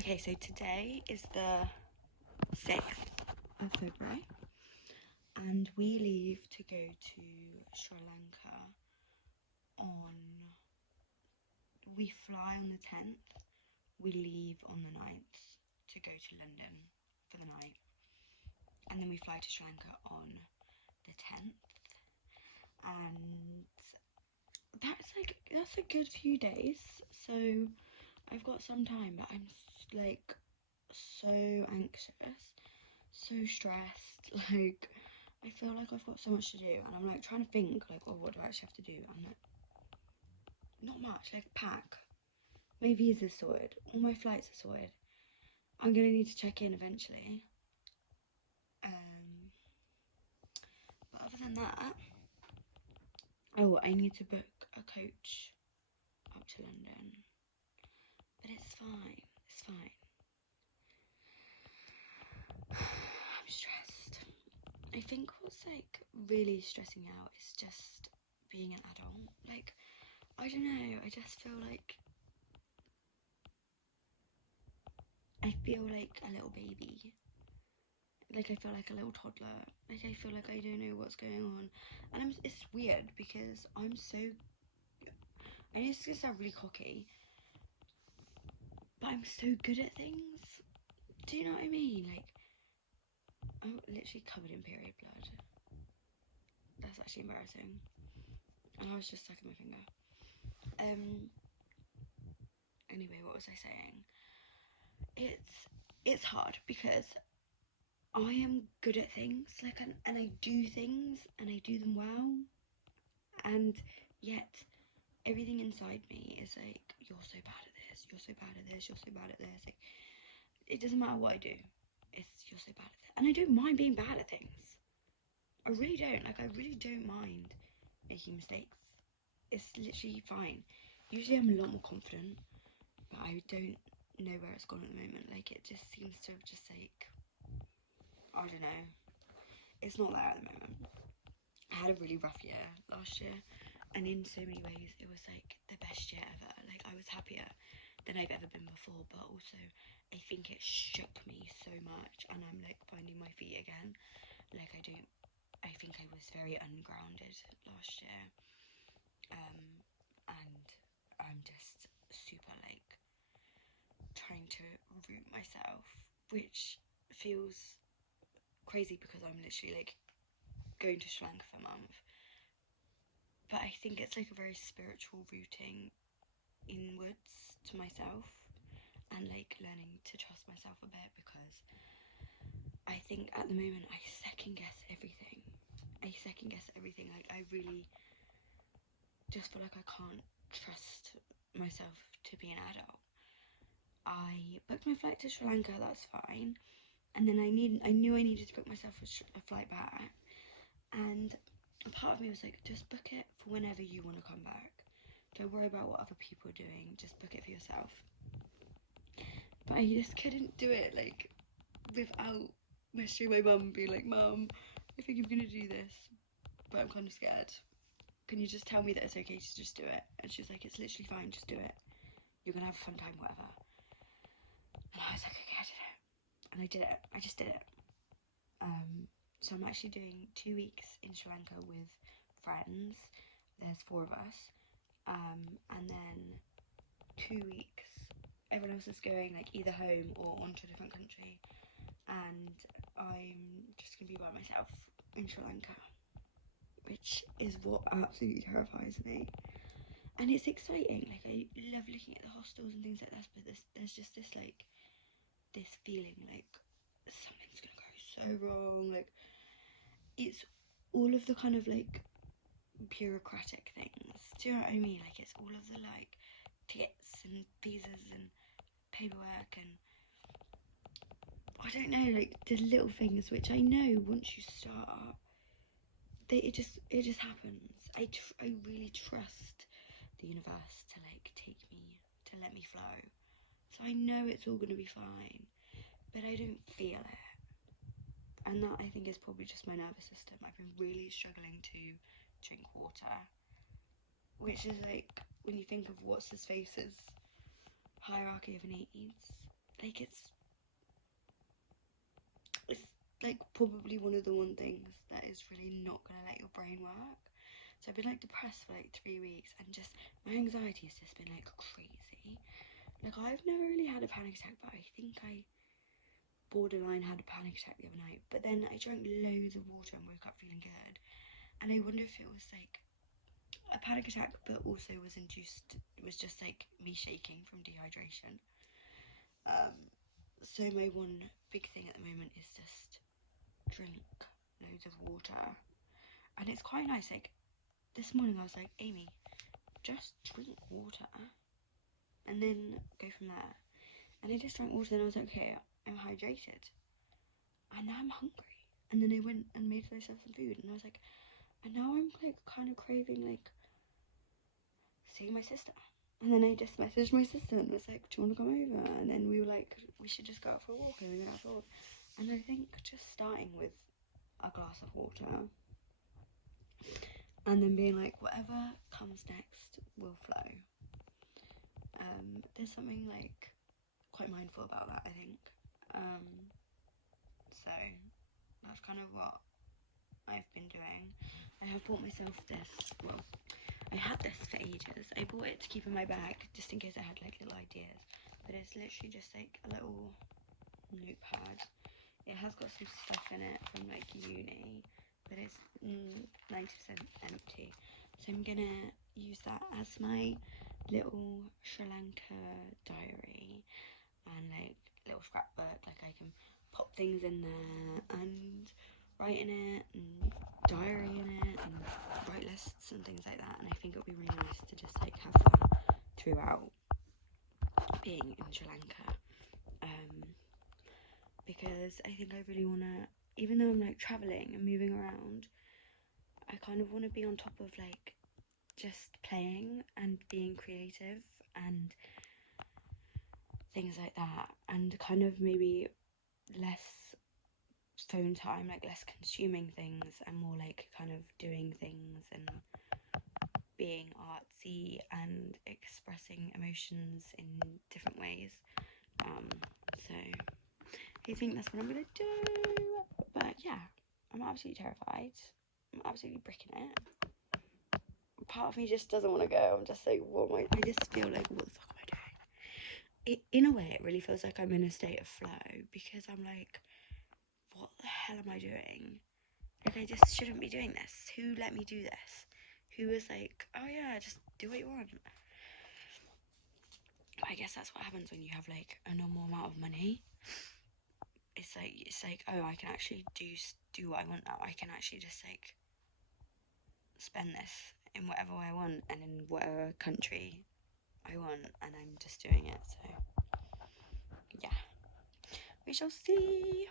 Okay, so today is the 6th of February and we leave to go to Sri Lanka we fly on the 10th, we leave on the 9th to go to London for the night, and then we fly to Sri Lanka on the 10th, and that's a good few days, so I've got some time, but I'm like so anxious, so stressed, like I feel like I've got so much to do, and I'm like trying to think like, oh, what do I actually have to do? And like, not much, like pack. My visa's sorted, all my flights are sorted. I'm gonna need to check in eventually. But other than that, oh, I need to book a coach up to London. But it's fine, it's fine. I'm stressed. I think what's like really stressing out is just being an adult. Like, I don't know, I just feel like I feel like a little baby. Like I feel like a little toddler. Like I feel like I don't know what's going on. And it's weird because I'm so, I know it's gonna sound really cocky, but I'm so good at things. Do you know what I mean? Like, I'm literally covered in period blood. That's actually embarrassing. And I was just sucking my finger. Anyway, what was I saying? It's hard because I am good at things, like, and I do things and I do them well, and yet everything inside me is like, you're so bad at this, you're so bad at this, you're so bad at this. Like, it doesn't matter what I do, it's you're so bad at it. And I don't mind being bad at things. I really don't. Like, I really don't mind making mistakes. It's literally fine. Usually I'm a lot more confident, but I don't know where it's gone at the moment. Like, it just seems to have just like, I don't know, it's not there at the moment. I had a really rough year last year, and in so many ways it was like the best year ever. Like, I was happier than I've ever been before, but also I think it shook me so much, and I'm like finding my feet again. Like, I think I was very ungrounded last year, and I'm just super like trying to root myself, which feels crazy because I'm literally like going to Sri Lanka for a month. But I think it's like a very spiritual rooting inwards to myself, and like learning to trust myself a bit, because I think at the moment I second guess everything. Like, I really just feel like I can't trust myself to be an adult. I booked my flight to Sri Lanka, that's fine. And then I knew I needed to book myself a flight back. And a part of me was like, just book it for whenever you want to come back. Don't worry about what other people are doing, just book it for yourself. But I just couldn't do it, like, without messaging my mum and being like, Mum, I think I'm gonna do this, but I'm kind of scared. Can you just tell me that it's okay to just do it? And she was like, it's literally fine, just do it. You're gonna have a fun time, whatever. And I was like, okay, I did it. And I did it. I just did it. So I'm actually doing 2 weeks in Sri Lanka with friends. There's 4 of us. And then 2 weeks, everyone else is going like either home or onto a different country. And I'm just gonna be by myself in Sri Lanka, which is what absolutely terrifies me. And it's exciting. Like, I love looking at the hostels and things like that, but there's just this like, this feeling like something's gonna go so wrong. Like, it's all of the kind of like bureaucratic things. Do you know what I mean? Like, it's all of the like tickets and visas and paperwork, and I don't know, like the little things which I know once you start, it just happens. I really trust the universe to like take me, to let me flow. So I know it's all gonna be fine, but I don't feel it. And that, I think, is probably just my nervous system. I've been really struggling to drink water, which is like, when you think of what's his face's hierarchy of needs, like it's like probably one of the things that is really not gonna let your brain work. So I've been like depressed for like 3 weeks, and just my anxiety has just been like crazy. Like I've never really had a panic attack, but I think I borderline had a panic attack the other night. But then I drank loads of water and woke up feeling good. And I wonder if it was like a panic attack, but also was just like me shaking from dehydration. So my one big thing at the moment is just drink loads of water. And it's quite nice, like this morning I was like, Amy, just drink water and then go from there. And I just drank water, and I was like, okay, I'm hydrated. And now I'm hungry. And then I went and made myself some food, and I was like, and now I'm like kind of craving like seeing my sister. And then I just messaged my sister and was like, do you want to come over? And then we were like, we should just go out for a walk. And we went out for a walk. And I think just starting with a glass of water and then being like, whatever comes next will flow. There's something like quite mindful about that, I think. So that's kind of what I've been doing. I have bought myself this, well, I had this for ages. I bought it to keep in my bag just in case I had like little ideas, but it's literally just like a little notepad. It has got some stuff in it from like uni, but it's 90% empty, so I'm gonna use that as my little Sri Lanka diary and like little scrapbook. Like I can pop things in there and write in it and diary in it and write lists and things like that. And I think it would be really nice to just like have fun throughout being in Sri Lanka, because I think I really want to, even though I'm like traveling and moving around, I kind of want to be on top of like just playing and being creative and things like that, and kind of maybe less phone time, like less consuming things and more like kind of doing things and being artsy and expressing emotions in different ways. So I think that's what I'm gonna do. But yeah, I'm absolutely terrified. I'm absolutely bricking it. Part of me just doesn't want to go. I'm just like, what am I just feel like, what the fuck am I doing? In a way, it really feels like I'm in a state of flow, because I'm like, what the hell am I doing? Like, I just shouldn't be doing this. Who let me do this? Who was like, oh yeah, just do what you want? I guess that's what happens when you have like a normal amount of money. It's like, oh, I can actually do what I want now. I can actually just like spend this in whatever way I want and in whatever country I want, and I'm just doing it. So yeah, we shall see.